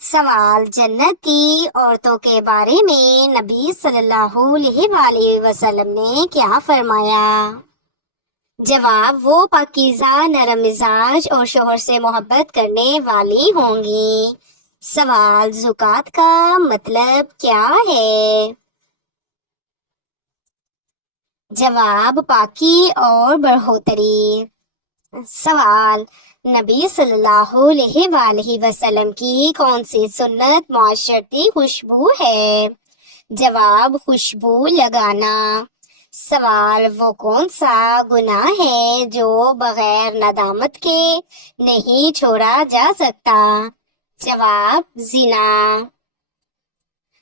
سوال، جنت کی عورتوں کے بارے میں نبی صلی اللہ علیہ وآلہ وسلم نے کیا فرمایا؟ جواب، وہ پاکیزہ، نرم مزاج اور شوہر سے محبت کرنے والی ہوں گی۔ سوال، زکوٰۃ کا مطلب کیا ہے؟ جواب، پاکی اور بڑھوتری۔ سوال، نبی صلی اللہ علیہ وآلہ وسلم کی کون سی سنت معاشرتی خوشبو ہے؟ جواب، خوشبو لگانا۔ سوال، وہ کون سا گناہ ہے جو بغیر ندامت کے نہیں چھوڑا جا سکتا؟ جواب، زنا۔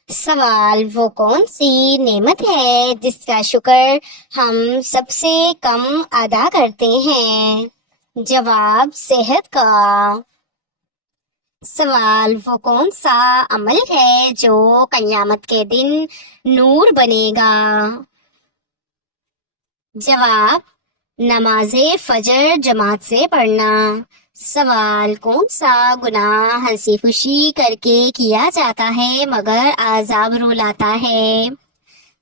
سوال، وہ کون سی نعمت ہے جس کا شکر ہم سب سے کم ادا کرتے ہیں؟ جواب، صحت کا۔ سوال، وہ کون سا عمل ہے جو قیامت کے دن نور بنے گا؟ جواب، نماز فجر جماعت سے پڑھنا۔ سوال، کون سا گناہ ہنسی خوشی کر کے کیا جاتا ہے مگر عذاب رلاتا ہے؟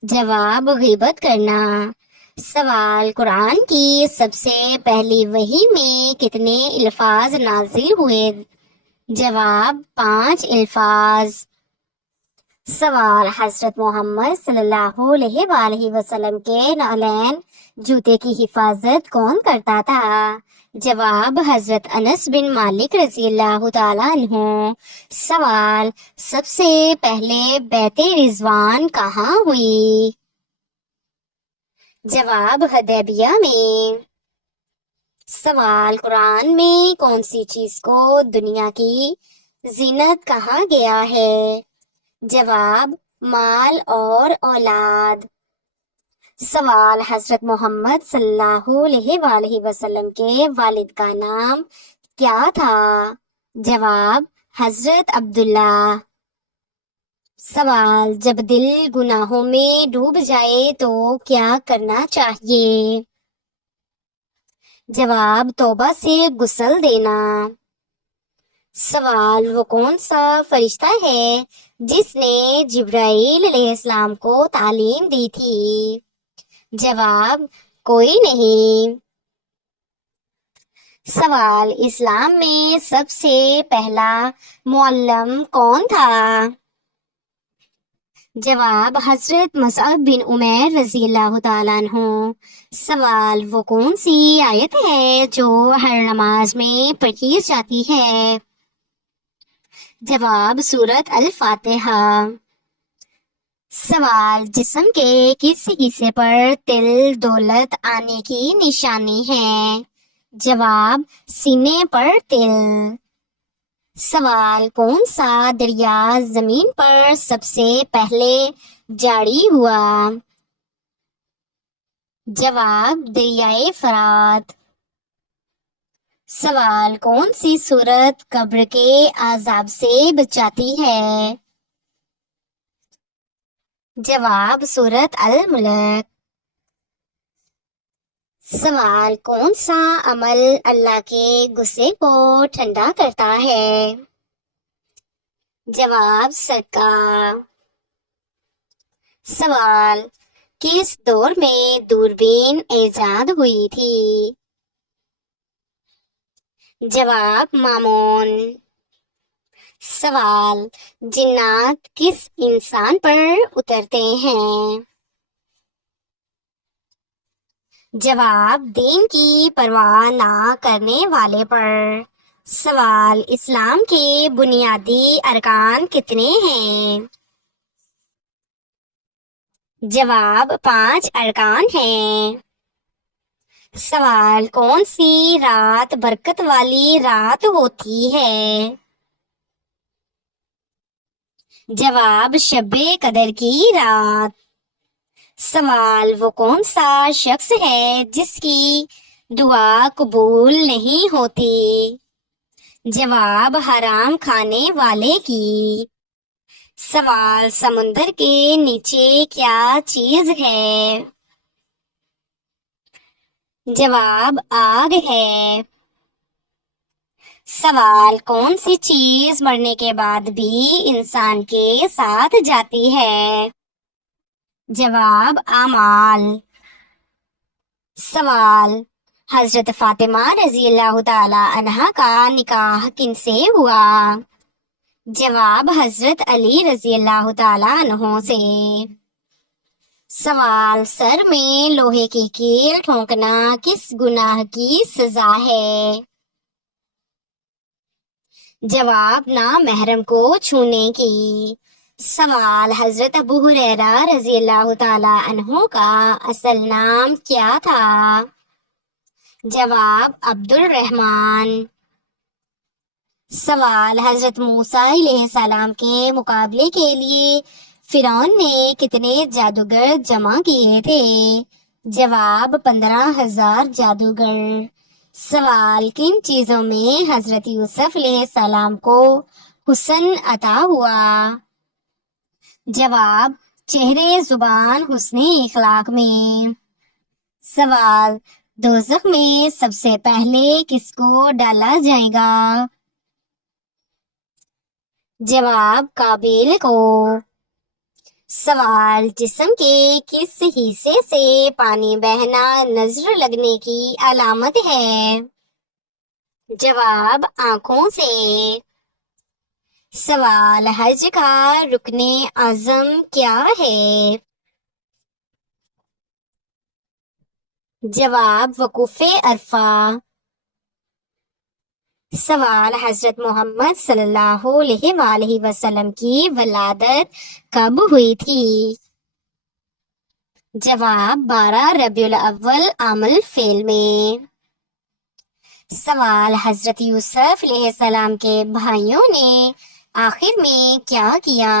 جواب، غیبت کرنا۔ سوال، قرآن کی سب سے پہلی وحی میں کتنے الفاظ نازل ہوئے؟ جواب، 5 الفاظ۔ سوال، حضرت محمد صلی اللہ علیہ وآلہ وسلم کے نعلین جوتے کی حفاظت کون کرتا تھا؟ جواب، حضرت انس بن مالک رضی اللہ تعالیٰ عنہ۔ سوال، سب سے پہلے بیعت رضوان کہاں ہوئی؟ جواب، حدیبیہ میں۔ سوال، قرآن میں کون سی چیز کو دنیا کی زینت کہا گیا ہے؟ جواب، مال اور اولاد۔ سوال، حضرت محمد صلی اللہ علیہ وآلہ وسلم کے والد کا نام کیا تھا؟ جواب، حضرت عبداللہ۔ سوال، جب دل گناہوں میں ڈوب جائے تو کیا کرنا چاہیے؟ جواب، توبہ سے غسل دینا۔ سوال، وہ کون سا فرشتہ ہے جس نے جبرائیل علیہ السلام کو تعلیم دی تھی؟ جواب، کوئی نہیں۔ سوال، اسلام میں سب سے پہلا معلم کون تھا؟ جواب، حضرت مصعب بن عمیر رضی اللہ تعالیٰ عنہ۔ سوال، وہ کون سی آیت ہے جو ہر نماز میں پڑھی جاتی ہے؟ جواب، سورۃ الفاتحہ۔ سوال، جسم کے کس حصے پر تل دولت آنے کی نشانی ہے؟ جواب، سینے پر تل۔ سوال، کون سا دریا زمین پر سب سے پہلے جاری ہوا؟ جواب، دریائے فرات۔ سوال، کون سی سورت قبر کے عذاب سے بچاتی ہے؟ جواب، سورۃ الملک۔ سوال، کون سا عمل اللہ کے غصے کو ٹھنڈا کرتا ہے؟ جواب، صدقہ۔ سوال، کس دور میں دوربین ایجاد ہوئی تھی؟ جواب، مامون۔ سوال، جنات کس انسان پر اترتے ہیں؟ جواب، دین کی پرواہ نہ کرنے والے پر۔ سوال، اسلام کے بنیادی ارکان کتنے ہیں؟ جواب، 5 ارکان ہیں۔ سوال، کون سی رات برکت والی رات ہوتی ہے؟ جواب، شب قدر کی رات۔ سوال، وہ کون سا شخص ہے جس کی دعا قبول نہیں ہوتی؟ جواب، حرام کھانے والے کی۔ سوال، سمندر کے نیچے کیا چیز ہے؟ جواب، آگ ہے۔ سوال، کون سی چیز مرنے کے بعد بھی انسان کے ساتھ جاتی ہے؟ جواب، اعمال۔ سوال، حضرت فاطمہ رضی اللہ تعالی عنہا کا نکاح کن سے ہوا؟ جواب، حضرت علی رضی اللہ تعالی عنہ سے۔ سوال، سر میں لوہے کی کیل ٹھونکنا کس گناہ کی سزا ہے؟ جواب، نامحرم کو چھونے کی۔ سوال، حضرت ابو ہریرہ رضی اللہ تعالی عنہ کا اصل نام کیا تھا؟ جواب، عبد الرحمن۔ سوال، حضرت موسیٰ علیہ السلام کے مقابلے کے لیے فرعون نے کتنے جادوگر جمع کیے تھے؟ جواب، 15,000 جادوگر۔ سوال، کن چیزوں میں حضرت یوسف علیہ السلام کو حسن عطا ہوا؟ جواب، چہرے، زبان، حسن اخلاق میں۔ سوال، دوزخ میں سب سے پہلے کس کو ڈالا جائے گا؟ جواب، قابیل کو۔ سوال، جسم کے کس حصے سے پانی بہنا نظر لگنے کی علامت ہے؟ جواب، آنکھوں سے۔ سوال، حج کا رکن اعظم کیا ہے؟ جواب، وقوف عرفہ۔ سوال، حضرت محمد صلی اللہ علیہ وآلہ وسلم کی ولادت کب ہوئی تھی؟ جواب، 12 ربیع الاول عام الفیل میں۔ سوال، حضرت یوسف علیہ السلام کے بھائیوں نے آخر میں کیا کیا؟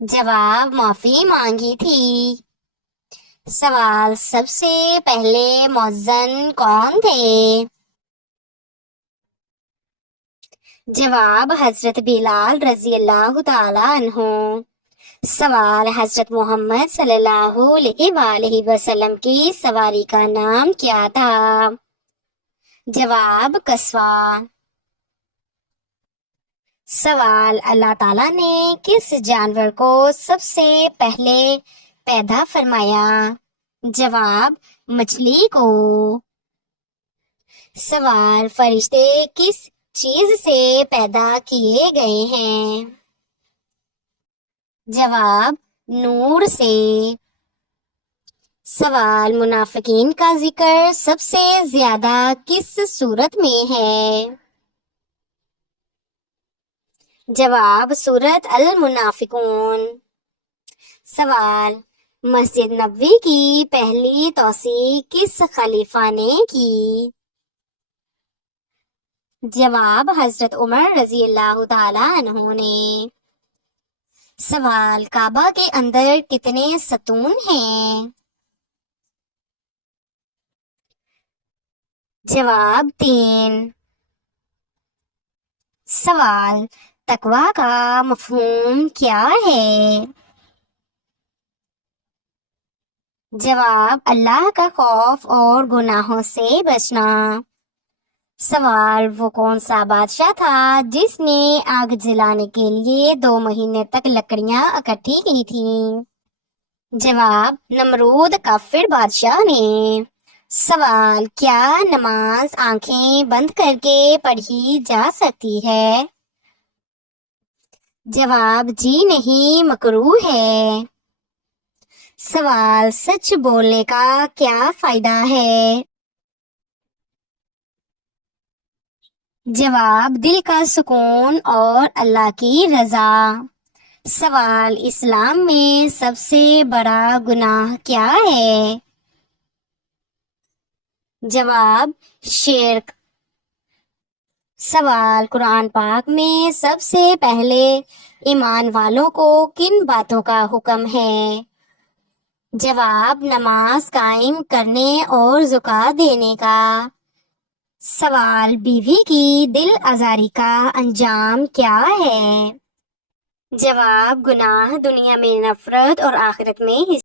جواب، معافی مانگی تھی۔ سوال، سب سے پہلے مؤذن کون تھے؟ جواب، حضرت بلال رضی اللہ تعالی عنہ۔ سوال، حضرت محمد صلی اللہ علیہ وآلہ وسلم کی سواری کا نام کیا تھا؟ جواب، قصوہ۔ سوال، اللہ تعالیٰ نے کس جانور کو سب سے پہلے پیدا فرمایا؟ جواب، مچھلی کو۔ سوال، فرشتے کس چیز سے پیدا کیے گئے ہیں؟ جواب، نور سے۔ سوال، منافقین کا ذکر سب سے زیادہ کس صورت میں ہے؟ جواب، سورۃ المنافقون۔ سوال، مسجد نبوی کی پہلی توسیع کس خلیفہ نے کی؟ جواب، حضرت عمر رضی اللہ تعالی عنہ نے۔ سوال، کعبہ کے اندر کتنے ستون ہیں؟ جواب، 3۔ سوال، تقوی کا مفہوم کیا ہے؟ جواب، اللہ کا خوف اور گناہوں سے بچنا۔ سوال، وہ کون سا بادشاہ تھا جس نے آگ جلانے کے لیے 2 مہینے تک لکڑیاں اکٹھی کی تھیں؟ جواب، نمرود کافر بادشاہ نے۔ سوال، کیا نماز آنکھیں بند کر کے پڑھی جا سکتی ہے؟ جواب، جی نہیں، مکروہ ہے۔ سوال، سچ بولنے کا کیا فائدہ ہے؟ جواب، دل کا سکون اور اللہ کی رضا۔ سوال، اسلام میں سب سے بڑا گناہ کیا ہے؟ جواب، شرک۔ سوال، قرآن پاک میں سب سے پہلے ایمان والوں کو کن باتوں کا حکم ہے؟ جواب، نماز قائم کرنے اور زکوٰۃ دینے کا۔ سوال، بیوی کی دل آزاری کا انجام کیا ہے؟ جواب، گناہ، دنیا میں نفرت اور آخرت میں